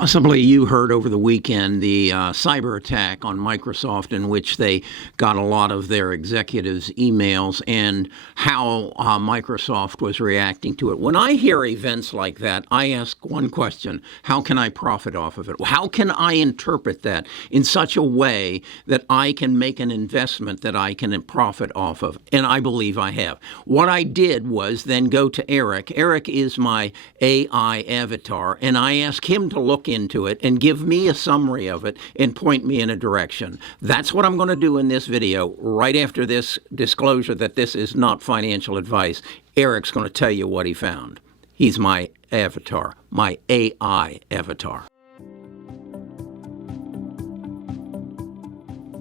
Possibly you heard over the weekend the cyber attack on Microsoft in which they got a lot of their executives' emails and how Microsoft was reacting to it. When I hear events like that, I ask one question: how can I profit off of it? How can I interpret that in such a way that I can make an investment that I can profit off of? And I believe I have. What I did was then go to Eric. Eric is my AI avatar, and I asked him to look into it and give me a summary of it and point me in a direction. That's what I'm going to do in this video right after this disclosure that this is not financial advice. Eric's going to tell you what he found. He's my avatar, my AI avatar.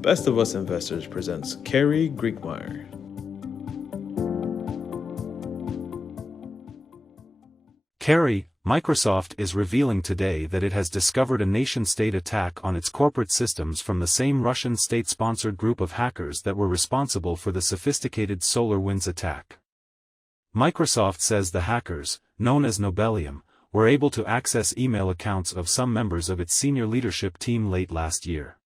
Best of Us Investors presents Kerry Griegmeyer. Kerry, Microsoft is revealing today that it has discovered a nation-state attack on its corporate systems from the same Russian state-sponsored group of hackers that were responsible for the sophisticated SolarWinds attack. Microsoft says the hackers, known as Nobelium, were able to access email accounts of some members of its senior leadership team late last year.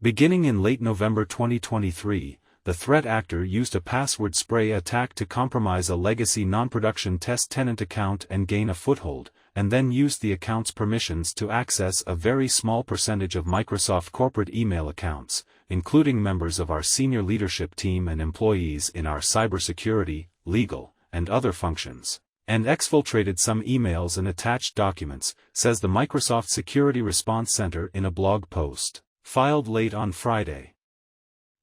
Beginning in late November 2023, the threat actor used a password spray attack to compromise a legacy non-production test tenant account and gain a foothold, and then used the account's permissions to access a very small percentage of Microsoft corporate email accounts, including members of our senior leadership team and employees in our cybersecurity, legal, and other functions, and exfiltrated some emails and attached documents, says the Microsoft Security Response Center in a blog post, filed late on Friday.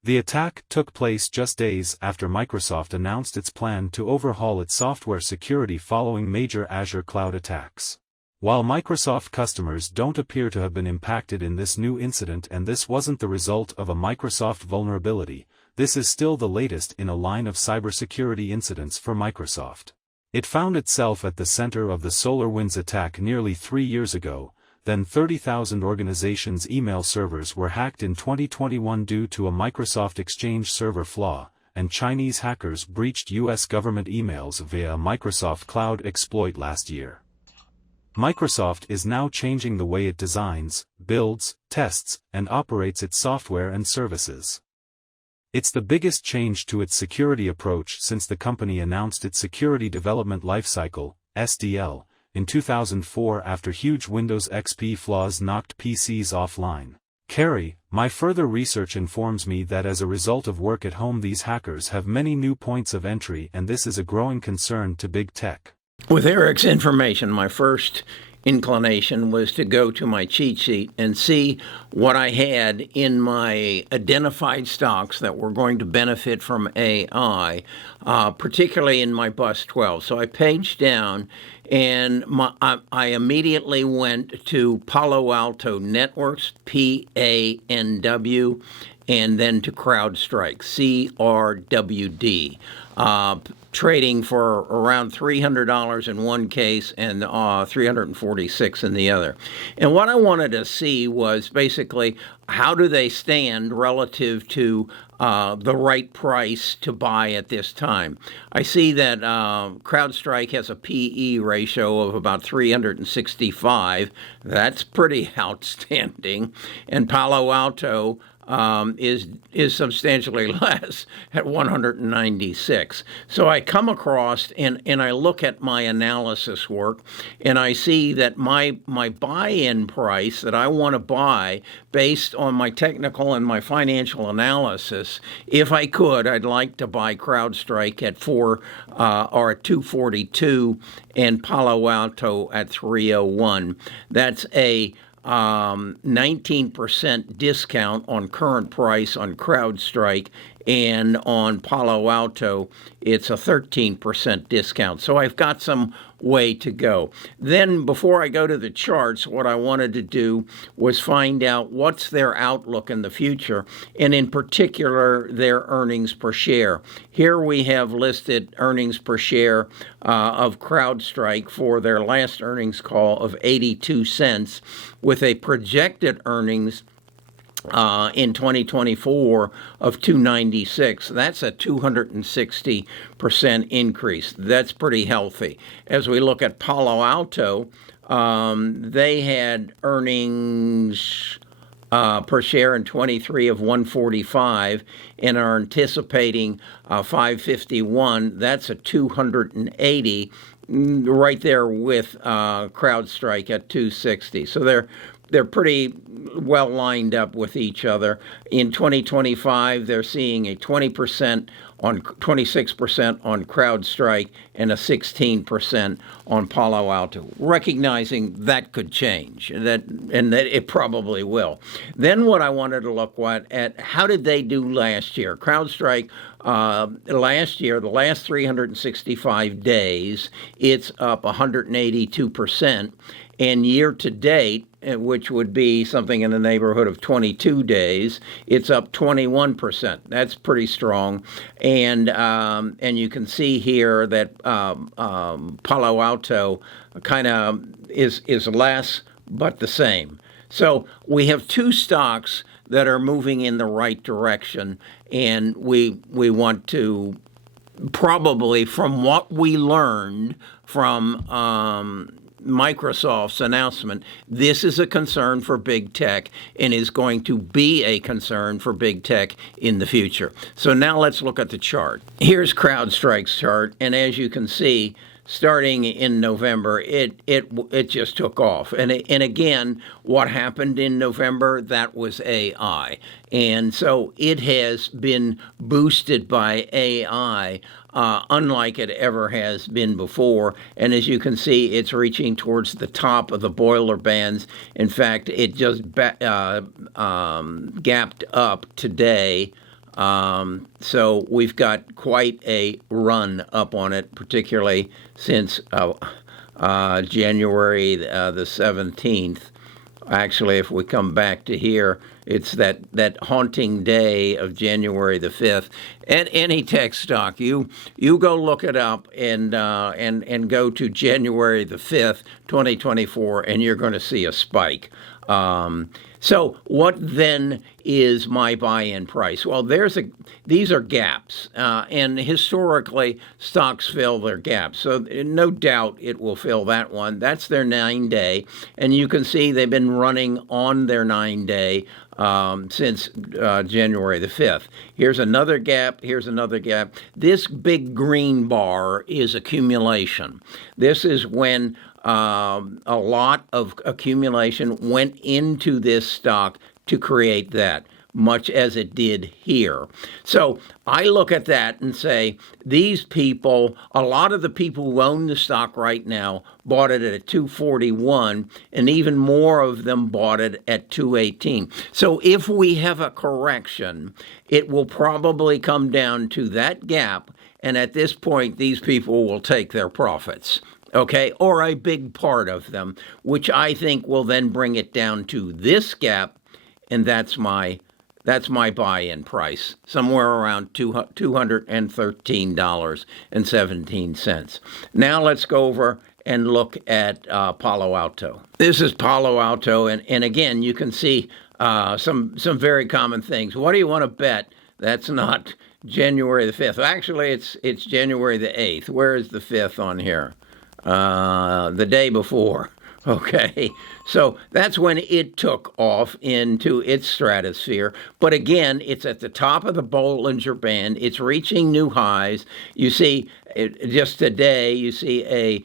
The attack took place just days after Microsoft announced its plan to overhaul its software security following major Azure cloud attacks. While Microsoft customers don't appear to have been impacted in this new incident and this wasn't the result of a Microsoft vulnerability, this is still the latest in a line of cybersecurity incidents for Microsoft. It found itself at the center of the SolarWinds attack nearly 3 years ago. Then 30,000 organizations' email servers were hacked in 2021 due to a Microsoft Exchange server flaw, and Chinese hackers breached U.S. government emails via a Microsoft Cloud exploit last year. Microsoft is now changing the way it designs, builds, tests, and operates its software and services. It's the biggest change to its security approach since the company announced its Security Development Lifecycle, SDL, in 2004 after huge Windows XP flaws knocked PCs offline. Kerry, my further research informs me that as a result of work at home these hackers have many new points of entry and this is a growing concern to big tech. With Eric's information, my first inclination was to go to my cheat sheet and see what I had in my identified stocks that were going to benefit from AI, particularly in my bus 12. So I paged down and I immediately went to Palo Alto Networks, PANW, and then to CrowdStrike, CRWD, trading for around $300 in one case and $346 in the other. And what I wanted to see was basically how do they stand relative to the right price to buy at this time. I see that CrowdStrike has a PE ratio of about 365. That's pretty outstanding. And Palo Alto is substantially less at 196. So I come across and I look at my analysis work and I see that my buy-in price that I want to buy based on my technical and my financial analysis, if I could, I'd like to buy CrowdStrike at 242 and Palo Alto at 301. That's a 19% discount on current price on CrowdStrike, and on Palo Alto, it's a 13% discount. So I've got some way to go. Then before I go to the charts, what I wanted to do was find out what's their outlook in the future, and in particular, their earnings per share. Here we have listed earnings per share of CrowdStrike for their last earnings call of 82 cents with a projected earnings in 2024 of 296. That's a 260% increase. That's pretty healthy. As we look at Palo Alto, They had earnings per share in 23 of 145 and are anticipating 551. That's a 280, right there with CrowdStrike at 260. So they're pretty well lined up with each other. In 2025, they're seeing a 26% on CrowdStrike and a 16% on Palo Alto, recognizing that could change, and that it probably will. Then what I wanted to look at how did they do last year? CrowdStrike last year, the last 365 days, it's up 182%. And year to date, which would be something in the neighborhood of 22 days, it's up 21%. That's pretty strong. And you can see here that Palo Alto kind of is less but the same. So we have two stocks that are moving in the right direction, and we want to probably, from what we learned from Microsoft's announcement, this is a concern for big tech and is going to be a concern for big tech in the future. So now let's look at the chart. Here's CrowdStrike's chart, and as you can see, starting in November, it just took off. And again, what happened in November, that was AI. And so it has been boosted by AI, unlike it ever has been before. And as you can see, it's reaching towards the top of the boiler bands. In fact, it just gapped up today. So we've got quite a run up on it, particularly since January the 17th. Actually, if we come back to here, it's that haunting day of January the 5th. And any tech stock, you go look it up and go to January the 5th, 2024, and you're going to see a spike. So what then is my buy-in price? Well, these are gaps, and historically stocks fill their gaps. So no doubt it will fill that one. That's their 9-day, and you can see they've been running on their 9-day since January the 5th. Here's another gap. Here's another gap. This big green bar is accumulation. This is when a lot of accumulation went into this stock to create that, much as it did here. So I look at that and say, these people, a lot of the people who own the stock right now bought it at 241, and even more of them bought it at 218. So if we have a correction, it will probably come down to that gap, and at this point, these people will take their profits. Okay, or a big part of them, which I think will then bring it down to this gap, and that's my buy-in price, somewhere around $213.17. Now let's go over and look at Palo Alto. This is Palo Alto, and again, you can see some very common things. What do you want to bet? That's not January the 5th. Actually, it's January the 8th. Where is the 5th on here? The day before. Okay, so that's when it took off into its stratosphere. But again, it's at the top of the Bollinger Band. It's reaching new highs. You see, just today, you see a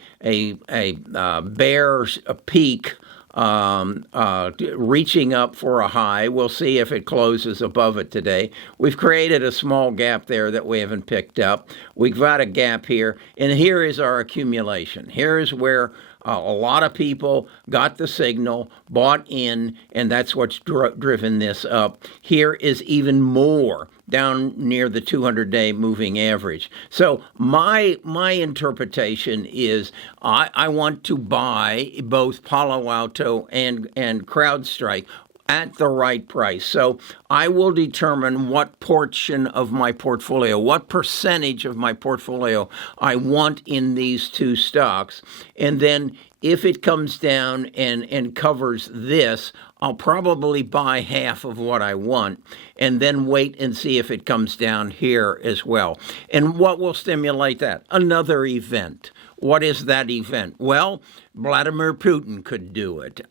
bear peak reaching up for a high. We'll see if it closes above it today. We've created a small gap there that we haven't picked up. We've got a gap here, and here is our accumulation. Here is where a lot of people got the signal, bought in, and that's what's driven this up. Here is even more down near the 200-day moving average. So my interpretation is I want to buy both Palo Alto and CrowdStrike at the right price. So I will determine what portion of my portfolio, what percentage of my portfolio I want in these two stocks. And then if it comes down and covers this, I'll probably buy half of what I want and then wait and see if it comes down here as well. And what will stimulate that? Another event. what is that event? Well, Vladimir Putin could do it.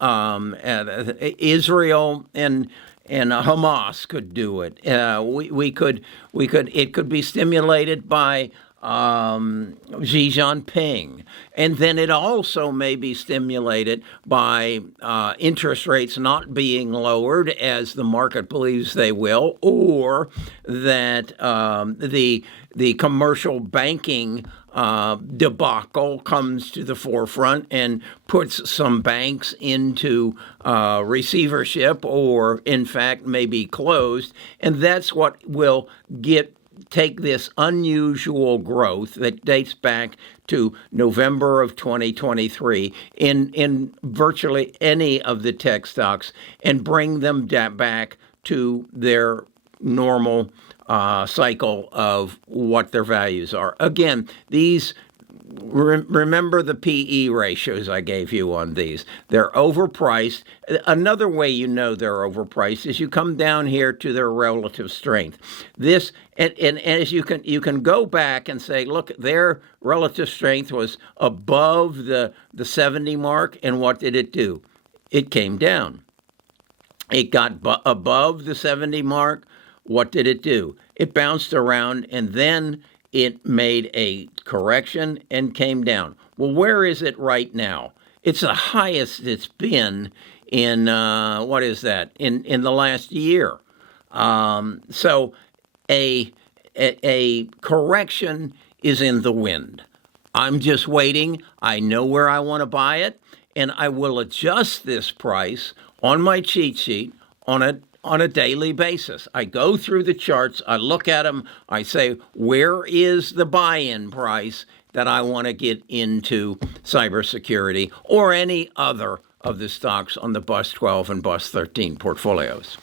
Israel and Hamas could do it. We could. It could be stimulated by Xi Jinping, and then it also may be stimulated by interest rates not being lowered as the market believes they will, or that the commercial banking debacle comes to the forefront and puts some banks into receivership, or in fact may be closed, and that's what will take this unusual growth that dates back to November of 2023 in virtually any of the tech stocks and bring them back to their normal cycle of what their values are. Again, these remember the PE ratios I gave you on these. They're overpriced. Another way you know they're overpriced is you come down here to their relative strength. This and as you can go back and say, look, their relative strength was above the 70 mark, and what did it do? It came down. It got above the 70 mark. What did it do? It bounced around, and then it made a correction and came down. Well, where is it right now? It's the highest it's been in, what is that, in the last year. So a correction is in the wind. I'm just waiting. I know where I want to buy it, and I will adjust this price on my cheat sheet on a daily basis. I go through the charts, I look at them, I say, where is the buy-in price that I want to get into cybersecurity or any other of the stocks on the BUS 12 and BUS 13 portfolios.